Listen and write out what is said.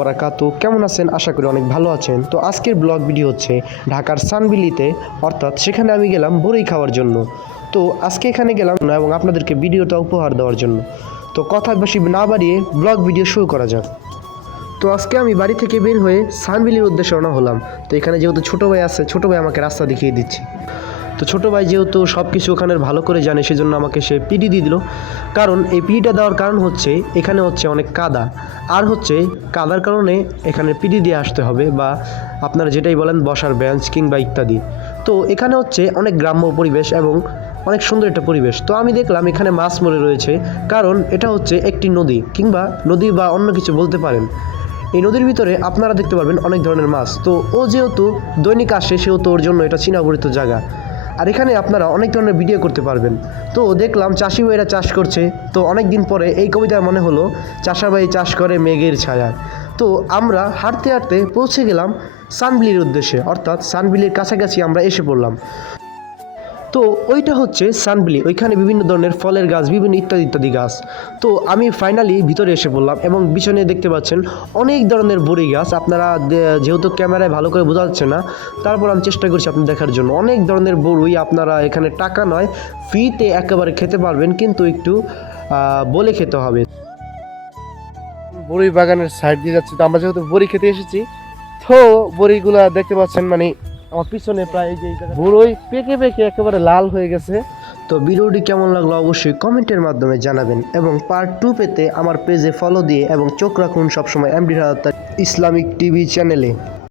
বারাকাতু। কেমন আছেন? আশা করি অনেক ভালো আছেন। তো আজকের ব্লগ ভিডিও হচ্ছে ঢাকার সানবিলিতে অর্থাৎ সেখানে আমি গেলাম বড়ই খাওয়ার জন্য। তো আজকে এখানে গেলাম না এবং আপনাদেরকে ভিডিওটা উপহার দেওয়ার জন্য। তো কথা বেশি না বাড়িয়ে ব্লগ ভিডিও শুরু করা যাক। তো আজকে আমি বাড়ি থেকে বের হয়ে সানবিলির উদ্দেশ্যে রওনা হলাম। তো এখানে যেহেতু ছোটো ভাই আছে, ছোটো ভাই আমাকে রাস্তা দেখিয়ে দিচ্ছে। তো ছোটো ভাই যেহেতু সব কিছু ওখানের ভালো করে জানে, সেজন্য আমাকে সে পিডি দিয়ে দিল। কারণ এই পিডিটা দেওয়ার কারণ হচ্ছে, এখানে হচ্ছে অনেক কাদা। আর হচ্ছে, কাদার কারণে এখানে পিডি দিয়ে আসতে হবে বা আপনারা যেটাই বলেন বসার বেঞ্চ কিংবা ইত্যাদি। তো এখানে হচ্ছে অনেক গ্রাম্য পরিবেশ এবং অনেক সুন্দর একটা পরিবেশ। তো আমি দেখলাম এখানে মাছ মরে রয়েছে, কারণ এটা হচ্ছে একটি নদী কিংবা নদী বা অন্য কিছু বলতে পারেন। এই নদীর ভিতরে আপনারা দেখতে পারবেন অনেক ধরনের মাছ। তো ও যেহেতু দৈনিক আসে, সেহেতু ওর জন্য এটা চীনাগরিত জায়গা। আর এখানে আপনারা অনেক ধরনের ভিডিও করতে পারবেন। তো দেখলাম চাষি ভাইরা চাষ করছে। তো অনেক দিন পরে এই কবিতার মনে হলো চাষাবাই চাষ করে মেঘের ছায়া তো আমরা হাঁটতে হাঁটতে পৌঁছে গেলাম সানবিলির উদ্দেশ্যে। অর্থাৎ সানবিলির কাছাকাছি আমরা এসে পড়লাম। তো ওইটা হচ্ছে সানবিলি ওইখানে বিভিন্ন ধরনের ফলের গাছ, বিভিন্ন ইত্যাদি ইত্যাদি গাছ। তো আমি ফাইনালি ভিতরে এসে পড়লাম এবং পিছনে দেখতে পাচ্ছেন অনেক ধরনের বড়ি গাছ। আপনারা যেহেতু ক্যামেরায় ভালো করে বোঝা যাচ্ছে না, তারপর আমি চেষ্টা করছি আপনি দেখার জন্য। অনেক ধরনের বড়ই আপনারা এখানে টাকা নয় ফ্রিতে একেবারে খেতে পারবেন, কিন্তু একটু বলে খেতে হবে। বড়ি বাগানের সাইড দিয়ে যাচ্ছি। তো আমরা যেহেতু বড়ি খেতে এসেছি, তো বড়িগুলা দেখতে পাচ্ছেন মানে আমার পিছনে প্রায় যে বুড়োই পেকে পেকে একেবারে লাল হয়ে গেছে। তো ভিডিওটি কেমন লাগল অবশ্যই কমেন্টের মাধ্যমে জানাবেন এবং পার্ট টু পেতে আমার পেজে ফলো দিয়ে এবং চোখ রাখুন সবসময় এমডি ইসলামিক টিভি চ্যানেলে